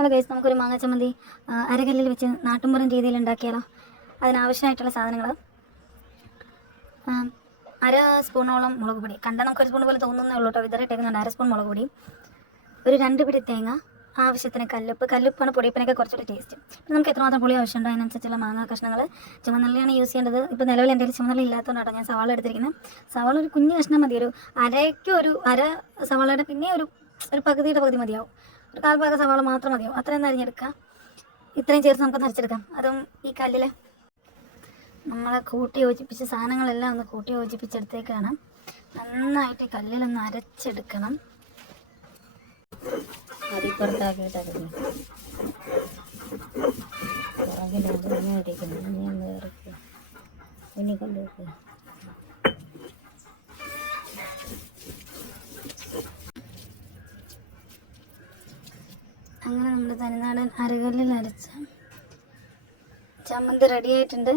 Hello guys, നമുക്കൊരു മാങ്ങ ചമ്മന്തി അരകല്ലിൽ വെച്ച് നാട്ടുമ്പുറം രീതിയിൽ ഉണ്ടാക്കിയാലോ. അതിനാവശ്യമായിട്ടുള്ള സാധനങ്ങൾ: അര സ്പൂണോളം മുളക് പൊടി, കണ്ടാൽ നമുക്കൊരു സ്പൂൺ പോലെ തോന്നുന്നേ ഉള്ളൂ കേട്ടോ, വിതറിയിട്ടേക്കുന്നുണ്ട്. 1 സ്പൂൺ മുളക് പൊടി, ഒരു 2 പിടി തേങ്ങ, ആവശ്യത്തിന് കല്ലുപ്പാണ് പൊടിയപ്പനൊക്കെ കുറച്ചുകൂടി ടേസ്റ്റ്. പിന്നെ നമുക്ക് എത്രമാത്രം പുളി ആവശ്യമുണ്ടോ അതിനനുസരിച്ചുള്ള മാങ്ങ കഷ്ണങ്ങൾ. ചുമന്നുള്ളിയാണ് യൂസ് ചെയ്യേണ്ടത്. ഇപ്പോൾ നിലവിൽ എൻ്റെ ചുമന്നുള്ളി ഇല്ലാത്തതുകൊണ്ടാണ് ഞാൻ സവാള എടുത്തിരിക്കുന്നത്. സവാള ഒരു കുഞ്ഞ് കഷ്ണം മതി. ഒരു അര സവാളയുടെ പിന്നെ ഒരു പകുതിയുടെ പകുതി മതിയാവും. ഒരു 1/4 ഭാഗം സവാള മാത്രം മതിയാവും. അത്രയും അരിഞ്ഞെടുക്കുക. ഇത്രയും ചേർത്ത് നമുക്ക് അരച്ചെടുക്കാം. അതും ഈ കല്ലിൽ നമ്മൾ കൂട്ടി യോജിപ്പിച്ച സാധനങ്ങളെല്ലാം ഒന്ന് കൂട്ടി യോജിപ്പിച്ചെടുത്തേക്കാണ്. നന്നായിട്ട് കല്ലിലൊന്ന് അരച്ചെടുക്കണം. അതിപ്പുറത്താക്കിയിട്ടായിരുന്നു പുറകിൽ കൊണ്ടുവെക്കുക. അങ്ങനെ നമ്മുടെ തനിനാടൻ അരകല്ലിൽ അരച്ച ചമ്മന്തി റെഡി ആയിട്ടുണ്ട്.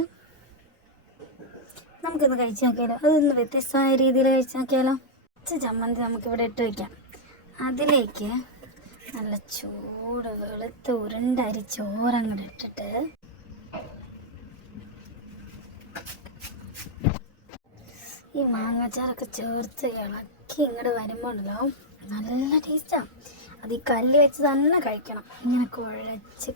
നമുക്കിന്ന് കഴിച്ച് നോക്കിയാലോ. അതൊന്ന് വ്യത്യസ്തമായ രീതിയിൽ കഴിച്ച് നോക്കിയാലോ. ചമ്മന്തി നമുക്കിവിടെ ഇട്ട് വയ്ക്കാം. അതിലേക്ക് നല്ല ചൂട് വെളുത്ത് ഉരുണ്ട അരി ചോറങ്ങോട്ട് ഇട്ടിട്ട് ഈ മാങ്ങാച്ചാറൊക്കെ ചേർത്ത് ഇളക്കി ഇങ്ങോട്ട് വരുമ്പോഴല്ലോ നല്ല ടേസ്റ്റാണ്. അത് ഈ കല്ല് വെച്ച് തന്നെ കഴിക്കണം. ഇങ്ങനെ കുഴച്ച്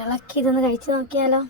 ഇളക്കി ഇതൊന്ന് കഴിച്ച് നോക്കിയാലോ.